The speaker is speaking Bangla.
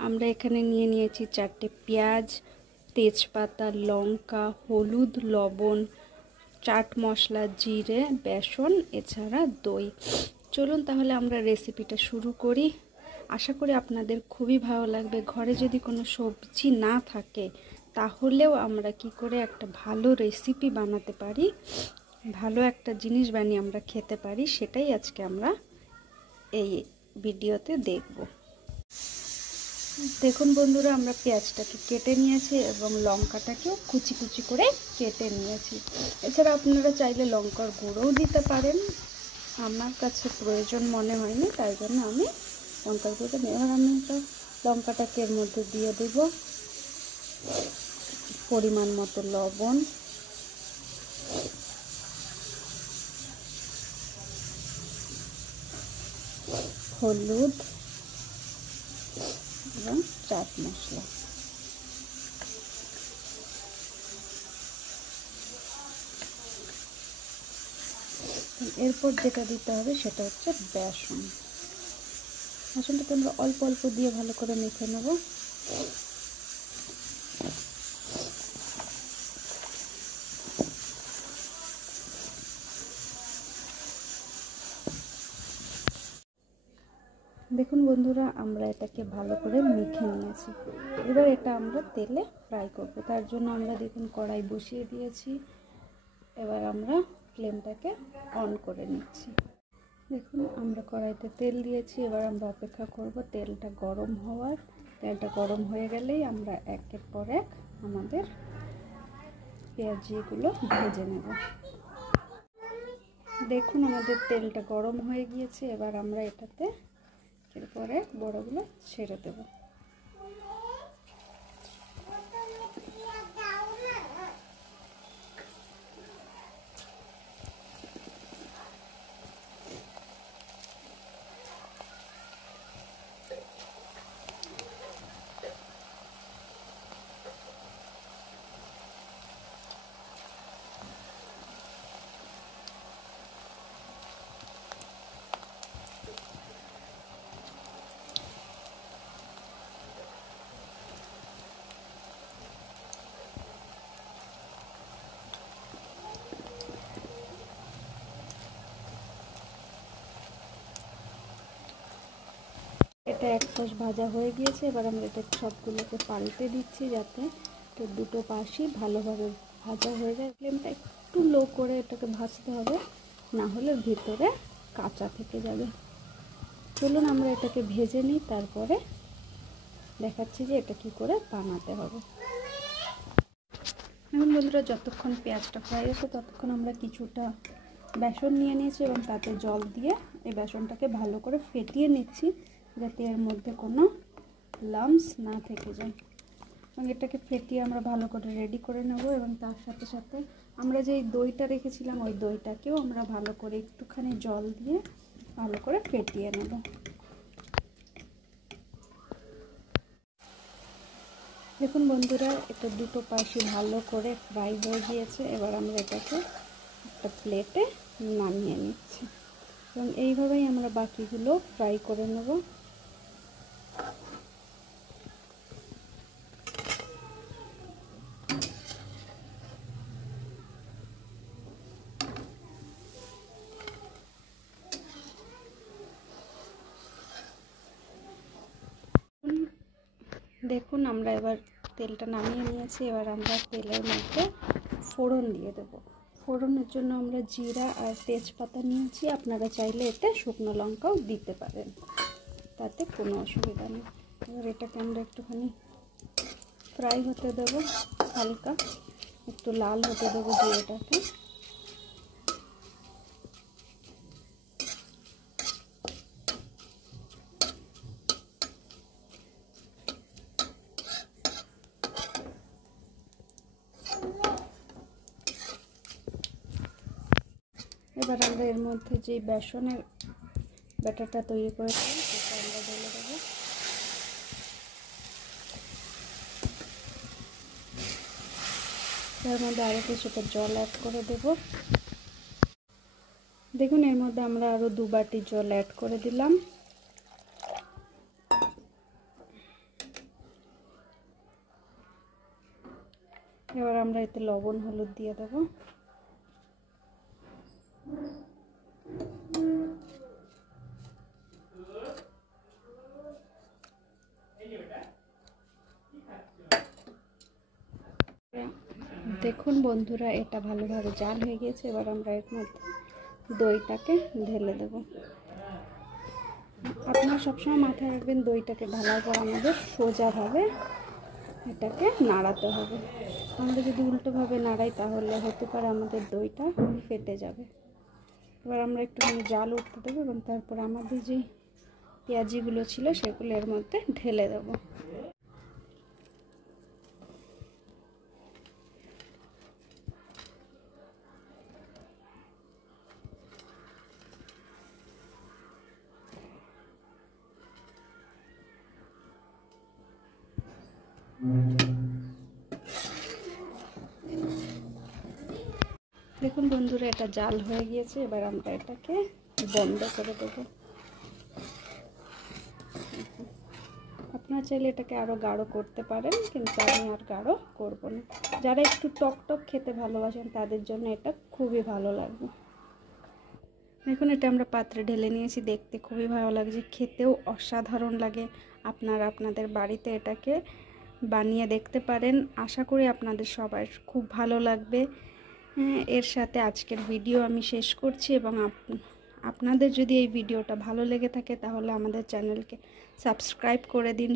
আমরা এখানে নিয়ে নিয়েছি 4টে পেঁয়াজ, তেজপাতা, লঙ্কা, হলুদ, লবণ, চাট মশলা, জিরে, বেসন, এছাড়া দই। চলুন তাহলে আমরা রেসিপিটা শুরু করি। আশা করি আপনাদের খুবই ভালো লাগবে। ঘরে যদি কোনো সবজি না থাকে তাহলেও আমরা কি করে একটা ভালো রেসিপি বানাতে পারি, ভালো একটা জিনিস বানিয়ে আমরা খেতে পারি, সেটাই আজকে আমরা এই ভিডিওতে দেখব। দেখুন বন্ধুরা, আমরা পেঁয়াজটাকে কেটে নিয়েছি এবং লঙ্কাটাকেও কুচি কুচি করে কেটে নিয়েছি। এছাড়া আপনারা চাইলে লঙ্কার গুঁড়োও দিতে পারেন, আমার কাছে প্রয়োজন মনে হয়নি, তাই জন্য আমি লঙ্কার গুঁড়ো নিই। এবার আমি লঙ্কাটাকে এর মধ্যে দিয়ে দেব পরিমাণ মতো লবণ, হলুদ এবং চাট মশলা। এরপর যেটা দিতে হবে সেটা হচ্ছে বেসন। বেসনটাকে আমরা অল্প অল্প দিয়ে ভালো করে মেখে নেব। দেখুন বন্ধুরা, আমরা এটাকে ভালো করে মেখে নিয়েছি। এবার এটা আমরা তেলে ফ্রাই করব। তার জন্য আমরা দেখুন কড়াই বসিয়ে দিয়েছি। এবার আমরা ফ্লেমটাকে অন করে নিচ্ছি। দেখুন আমরা কড়াইতে তেল দিয়েছি। এবার আমরা অপেক্ষা করব তেলটা গরম হওয়ার। তেলটা গরম হয়ে গেলেই আমরা একের পর এক আমাদের পেঁয়াজিগুলো ভেজে নেব। দেখুন আমাদের তেলটা গরম হয়ে গিয়েছে। এবার আমরা এটাতে এরপরে বড়গুলো ছেড়ে দেব। এটা এক পাশ ভাজা হয়ে গিয়েছে। এবার আমরা এটা সবগুলোকে পাল্টে দিচ্ছি যাতে দুটো পাশই ভালোভাবে ভাজা হয়ে যায়। ফ্লেমটা একটু লো করে এটাকে ভাজতে হবে, না হলে ভিতরে কাঁচা থেকে যাবে। চলুন আমরা এটাকে ভেজে নিই, তারপরে দেখাচ্ছি যে এটা কি করে বানাতে হবে। এখন বন্ধুরা, যতক্ষণ পেঁয়াজটা ফ্রাই হচ্ছে ততক্ষণ আমরা কিছুটা বেসন নিয়ে নিয়েছি এবং তাতে জল দিয়ে এই বেসনটাকে ভালো করে ফেটিয়ে নিচ্ছি যাতে এর মধ্যে কোনো লাম্পস না থেকে যায়। এবং এটাকে ফেটিয়ে আমরা ভালো করে রেডি করে নেব। এবং তার সাথে সাথে আমরা যেই দইটা রেখেছিলাম ওই দইটাকেও আমরা ভালো করে একটুখানি জল দিয়ে ভালো করে ফেটিয়ে নেব। দেখুন বন্ধুরা, এটা দুটো পাশই ভালো করে ফ্রাই হয়ে গিয়েছে। এবার আমরা এটাকে একটা প্লেটে নামিয়ে নিচ্ছি এবং এইভাবেই আমরা বাকিগুলো ফ্রাই করে নেব। দেখুন আমরা এবার তেলটা নামিয়ে নিয়েছি। এবার আমরা তেলের মধ্যে ফোড়ন দিয়ে দেব। ফোড়নের জন্য আমরা জিরা আর তেজপাতা নিয়েছি। আপনারা চাইলে এতে শুকনো লঙ্কাও দিতে পারেন, তাতে কোনো অসুবিধা নেই। এবার এটাকে আমরা একটুখানি ফ্রাই হতে দেবো, হালকা একটু লাল হতে দেবো জিরাটাকে। এবার আমরা এর মধ্যে যে বেসনের ব্যাটারটা তৈরি করেছিলাম সেটা আমরা ঢেলে দেবো। তার মধ্যে আরও কিছুটা জল অ্যাড করে দেব। দেখুন এর মধ্যে আমরা আরও 2 বাটি জল অ্যাড করে দিলাম। এবার আমরা এতে লবণ হলুদ দিয়ে দেবো। দেখুন বন্ধুরা, এটা ভালোভাবে জাল হয়ে গিয়েছে। এবার আমরা এর মধ্যে দইটাকে ঢেলে দেব। আপনারা সবসময় মাথায় রাখবেন, দইটাকে ঢালার পর আমাদের সোজাভাবে এটাকে নাড়াতে হবে। আমরা যদি উল্টোভাবে নাড়াই তাহলে হতে পারে আমাদের দইটা ফেটে যাবে। এবার আমরা একটুখানি জাল উঠতে দেবো এবং তারপর আমাদের যে পেঁয়াজিগুলো ছিল সেগুলো এর মধ্যে ঢেলে দেবো। দেখুন বন্ধুরা, এটা জাল হয়ে গিয়েছে। এবার আমরা এটাকে বন্ধ করে দেবো। আপনারা চাইলে এটাকে আরও গাঢ় করতে পারেন, কিন্তু আমি আর গাঢ় করব না। যারা একটু টক টক খেতে ভালোবাসেন তাদের জন্য এটা খুবই ভালো লাগবে। দেখুন, এটা আমরা পাত্রে ঢেলে নিয়েছি। দেখতে খুবই ভালো লাগছে, খেতেও অসাধারণ লাগে। আপনারা আপনাদের বাড়িতে এটাকে বানিয়ে দেখতে পারেন। আশা করি আপনাদের সবার খুব ভালো লাগবে। এর সাথে আজকের ভিডিও আমি শেষ করছি, এবং আপনাদের যদি এই ভিডিওটা ভালো লেগে থাকে তাহলে আমাদের চ্যানেলকে সাবস্ক্রাইব করে দিন।